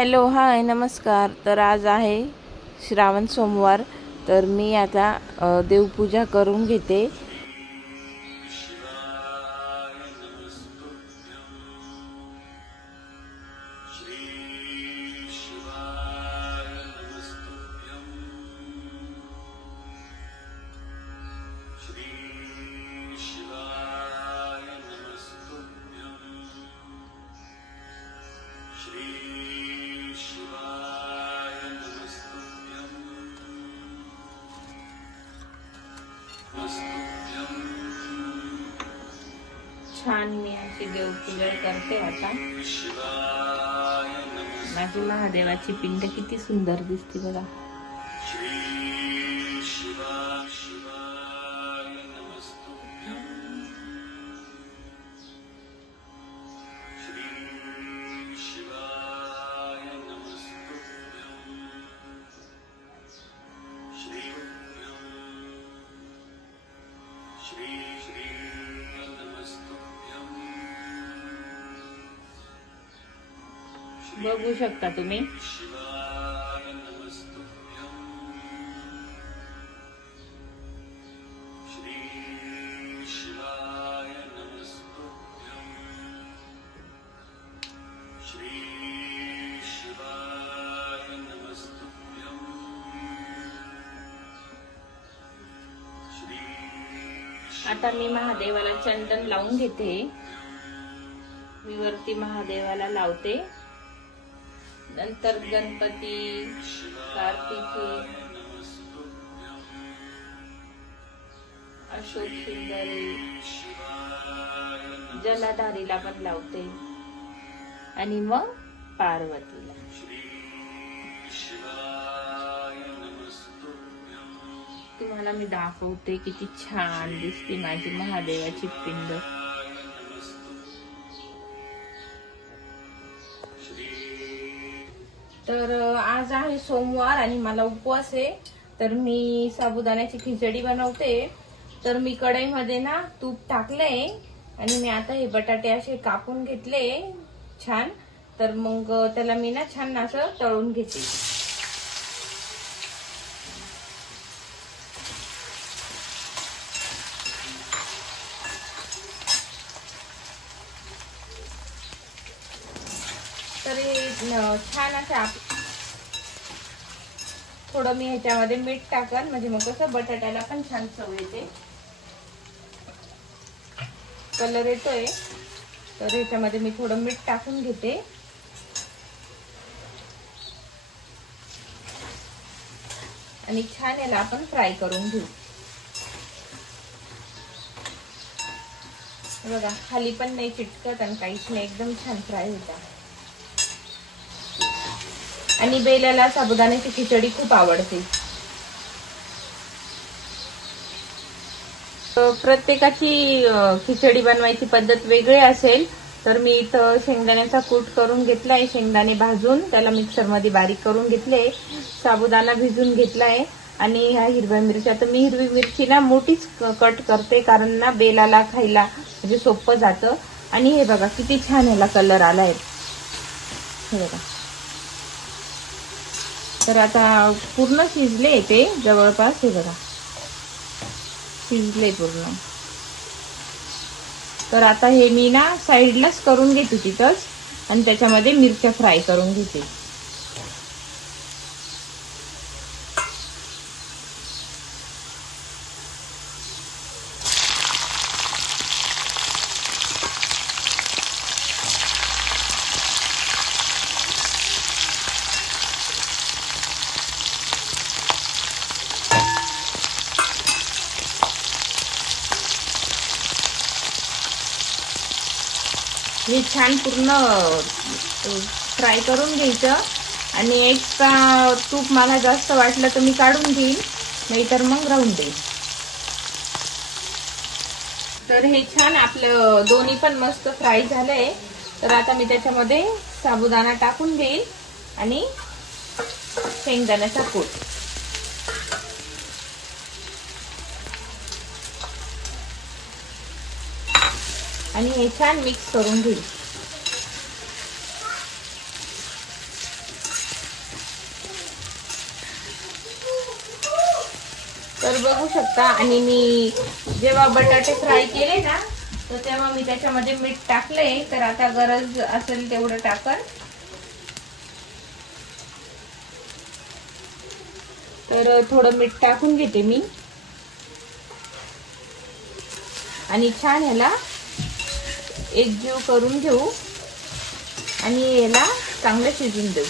Hello hi नमस्कार. तर आज आहे श्रावण सोमवार. तर मी आता देवपूजा करून घेते. छान मी अशी देवपूजा करते. आता माझी महादेवाची पिंड किती सुंदर दिसते बघा. बघू शकता तुम्ही. आता मी महादेवाला चंदन लावून घेते. मी वरती महादेवाला लावते. नंतर गणपती, कार्तिकी, अशोक सुंदरी, जलाधारीला पण लावते आणि मग पार्वतीला. तुम्हाला मी दाखवते किती छान दिसते माझी महादेवाची पिंड. तर आज आहे सोमवार आणि मला उपवास आहे. तर मी साबुदाण्याची खिचडी बनवते. तर मी कढईमध्ये ना तूप टाकले आणि मी आता हे बटाटे असे कापून घेतले छान. तर मग त्याला मी ना छान असं तळून घेते. तर हे छान असं थोडं मी ह्याच्यामध्ये मीठ टाकन म्हणजे मग कसं बटाट्याला पण छान चव येते, कलर येतोय. तर ह्याच्यामध्ये मी थोडं मीठ टाकून घेते आणि छान याला आपण फ्राय करून घेऊ. बघा खाली पण नाही चिटकत आणि काहीच नाही, एकदम छान फ्राय होता. आणि बेलाला साबुदाण्याची खिचडी खूप आवडते. प्रत्येकाची खिचडी बनवायची पद्धत वेगळी असेल. तर मी इथं शेंगदाण्याचा कूट करून घेतलाय. शेंगदाणे भाजून त्याला मिक्सरमध्ये बारीक करून घेतले. साबुदाणा भिजून घेतलाय आणि ह्या हिरव्या मिरच्या. तर मी हिरवी मिरची ना मोठीच कट करते कारण ना बेलाला खायला म्हणजे सोपं जातं. आणि हे बघा किती छान ह्याला कलर आलाय. हे बघा. तर आता पूर्ण शिजले ते जवळपास. हे बघा शिजले पूर्ण. तर आता हे मी ना साईडलाच करून घेते तिथंच आणि त्याच्यामध्ये मिरच्या फ्राय करून घेते. हे छान पूर्ण फ्राय करून घ्यायचं आणि एक्स्ट्रा तूप मला जास्त वाटलं तर मी काढून घेईन, नाहीतर मग राहून देईन. तर हे छान आपलं दोन्ही पण मस्त फ्राय झालंय. तर आता मी त्याच्यामध्ये साबुदाणा टाकून घेईल आणि शेंगदाण्याचा कूट. आणि हे छान मिक्स करून घेईल. तर बघू शकता. आणि मी जेव्हा बटाटे फ्राय केले ना तर तेव्हा मी त्याच्यामध्ये मीठ टाकले. तर आता गरज असेल तेवढं टाकन. तर थोडं मीठ टाकून घेते मी आणि छान ह्याला एकजीव करून घेऊ आणि याला चांगलं शिजून देऊ.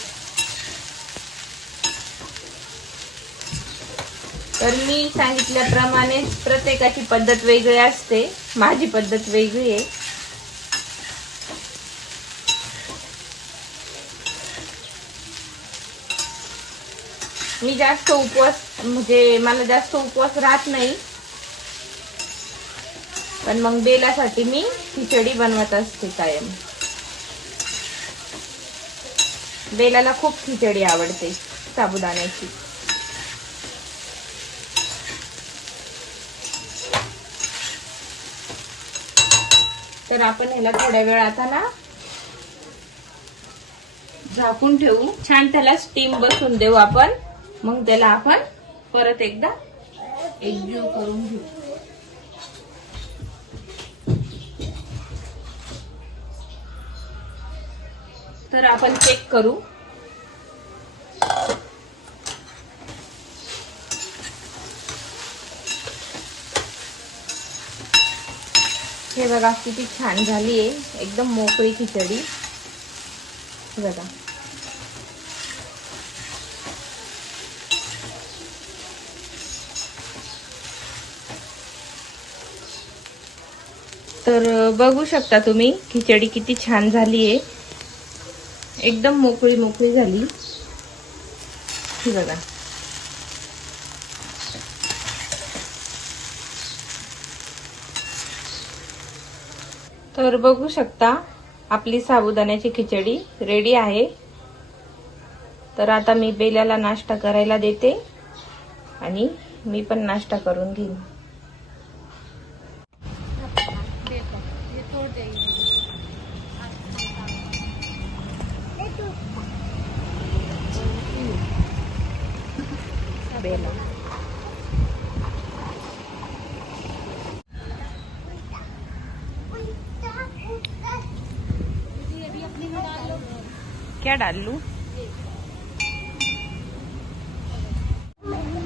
तर मी सांगितल्याप्रमाणे प्रत्येकाची पद्धत वेगळी असते. माझी पद्धत वेगळी आहे. मी जास्त उपवास म्हणजे मला जास्त उपवास राहत नाही, पण मग बेलासाठी मी खिचडी बनवत असते कायम. बेलाला खूप खिचडी आवडते साबुदाण्याची. तर आपण ह्याला थोड्या वेळ आता ना झाकून ठेवू. छान त्याला स्टीम बसून देऊ आपण. मग त्याला आपण परत एकदा एकजीव करून घेऊ. तर आपण चेक करू. हे बघा किती छान झाली आहे. एकदम मोकळी खिचडी बघा. तर बघू शकता तुम्ही खिचडी किती छान झाली आहे. एकदम मोकळी मोकळी झाली ही बघा. तर बघू शकता आपली साबुदाण्याची खिचडी रेडी आहे. तर आता मी बेल्याला नाश्ता करायला देते आणि मी पण नाश्ता करून घेईन. बेला क्या डाल लू?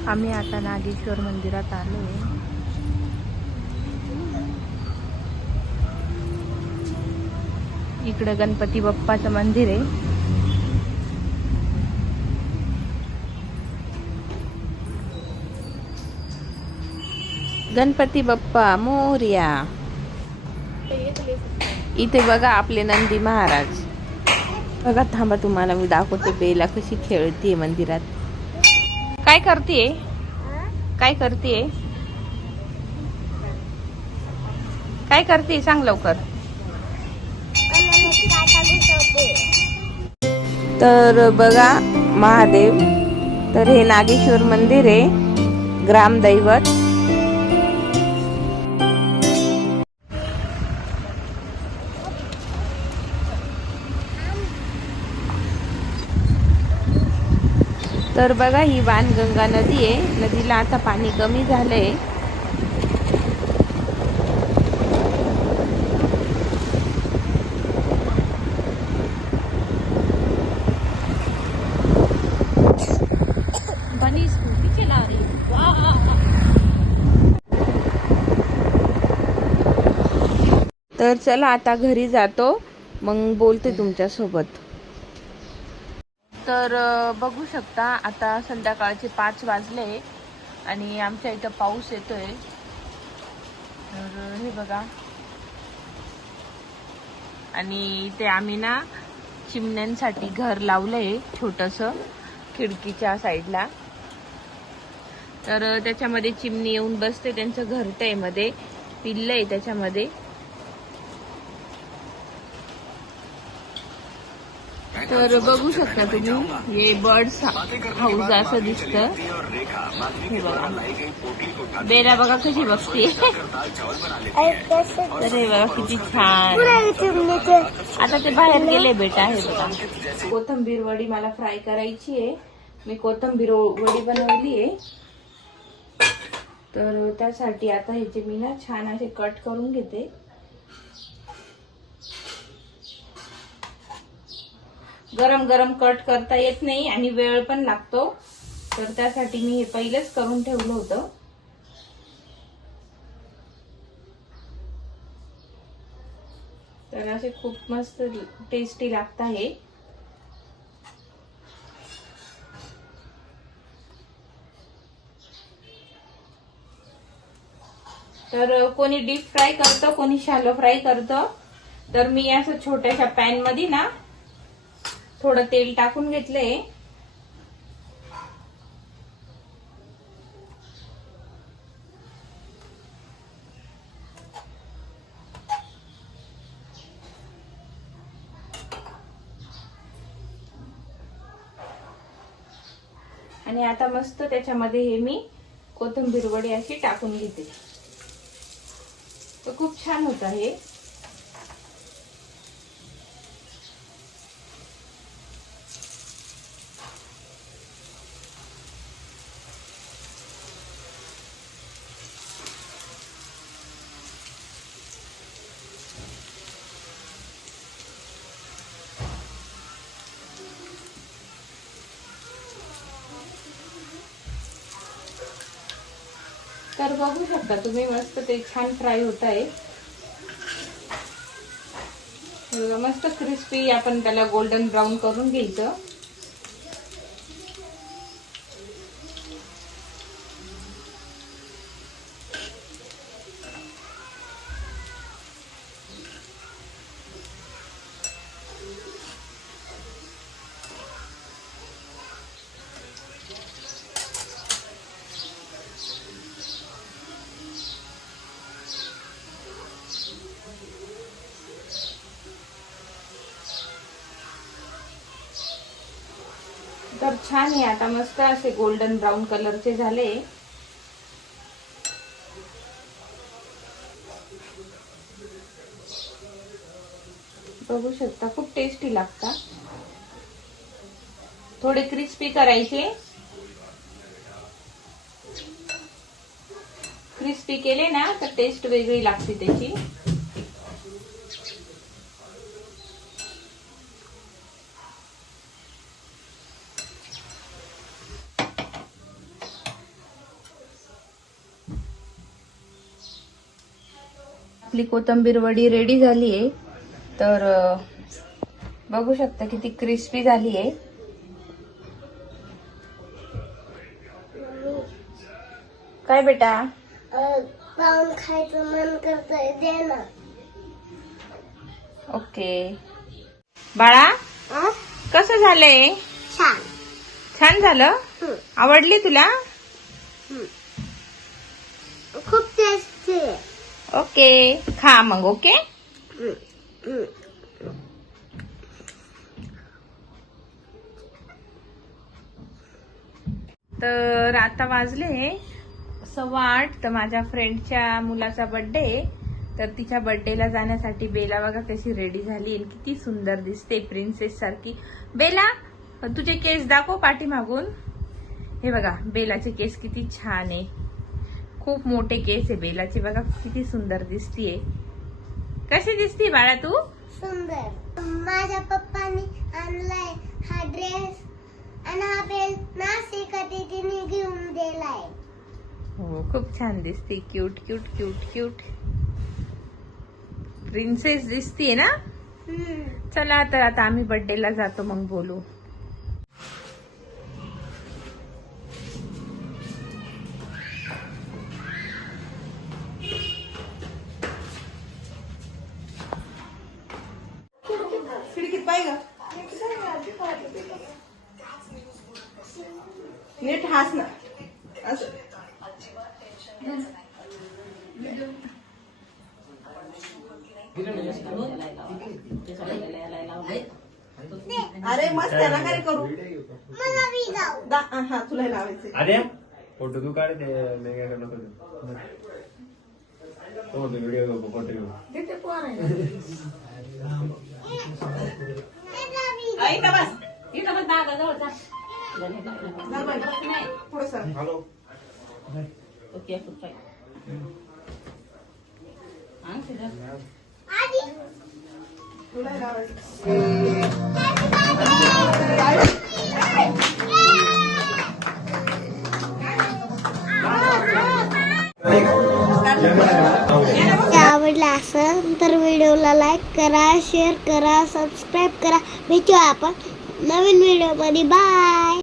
आम्ही आता नागेश्वर मंदिरात आलोय. इकडे गणपती बाप्पाचं मंदिर आहे. गणपती बाप्पा मोरया. इथे बघा आपले नंदी महाराज. बघा थांबा तुम्हाला मी दाखवते बेला कशी खेळतीये मंदिरात. काय करतीये? काय करतीये? काय करतीये सांग लवकर. तर बघा महादेव. तर हे नागेश्वर मंदिर आहे ग्रामदैवत. तर बघा ही वानगंगा नदी आहे. नदीला आता पाणी कमी झालंय. तर चला आता घरी जातो, मग बोलते तुमच्या सोबत. तर बघू शकता आता संध्याकाळचे 5 वाजले आणि आमच्या इथं पाऊस येतोय. तर हे बघा. आणि इथे आम्ही ना चिमण्यांसाठी घर लावलंय छोटंसं खिडकीच्या साईडला. तर त्याच्यामध्ये चिमणी येऊन बसते. त्यांचं घरटं आहे मध्ये, पिल्लं आहे त्याच्यामध्ये. तर बघू शकता तुम्ही हे बर्ड्स हाऊस असं दिसतं. हे बघा बेला बघा कशी बघते. तर हे बघा किती छान. आता ते बाहेर गेले बेटा. हे बघा कोथिंबीर वडी मला फ्राय करायची आहे. मी कोथिंबीर वडी बनवली आहे. तर त्यासाठी आता ह्याचे मी ना छान असे कट करून घेते. गरम गरम कट करता येत नाही आणि वेळ पण लागतो, तर त्यासाठी मी हे पहिलेच करून ठेवलं होतं. तर असे खूप मस्त टेस्टी लागतं हे. तर कोणी डीप फ्राय करतं, कोणी शॅलो फ्राय करतं. तर मी असं छोट्याशा पॅन मध्ये ना थोडं तेल टाकून घेतलंय. आणि आता मस्त त्याच्यामध्ये हे मी कोथिंबीर वडी अशी टाकून घेते. तर खूप छान होतं हे. तर बघू शकता तुम्ही, मस्त ते छान फ्राय होत आहे. मस्त क्रिस्पी आपण त्याला गोल्डन ब्राऊन करून घ्यायचं. तर छान आहे. आता मस्त असे गोल्डन ब्राऊन कलरचे झाले. बघू शकता, खूप टेस्टी लागतात. थोडे क्रिस्पी करायचे. क्रिस्पी केले ना तर टेस्ट वेगळी लागते त्याची. आपली कोथिंबीर वडी रेडी झाली आहे. तर बघू शकता किती क्रिस्पी झाली आहे. काय बेटा? पाऊन खायचं मन करतंय, दे ना. ओके बाळा, कसं झालंय? छान. छान झालं? आवडली तुला? खूप टेस्टी. ओके, खा मग. ओके. तर आता वाजले 8:15. तर माझ्या फ्रेंडच्या मुलाचा बर्थडे, तर तिच्या बर्थडेला जाण्यासाठी बेला बघा कशी रेडी झाली आणि किती सुंदर दिसते, प्रिन्सेस सारखी. बेला, तुझे केस दाखव पाठीमागून. हे बघा बेलाचे केस किती छान आहे. खूप मोठे केस आहे बेलाचे, बघा किती सुंदर दिसतीये. कशी दिसती बाळा तू? सुंदर. माझ्या पप्पानी आणलाय हा ड्रेस आणि हा बेल नाशिका दीदीने घेऊन दिलाय. हो, खूप छान दिसते. Cute cute cute cute princess दिसतीये ना. चला तर आता आम्ही बर्थडेला जातो, मग बोलू. खिडकीत पाहिजे नीट हास ना. अरे मस्त त्याला काय करू. हा तुला लावायचे. अरे फोटो तू काढते, मी काय करणार तो व्हिडिओ फोटो घेऊ. दादा जवळ हॅलो ओके आपण काय हां तुझा आवडला असेल तर व्हिडिओला लाईक करा, शेअर करा, सबस्क्राईब करा. भेटूया आपण नवीन व्हिडिओ मध्ये. बाय.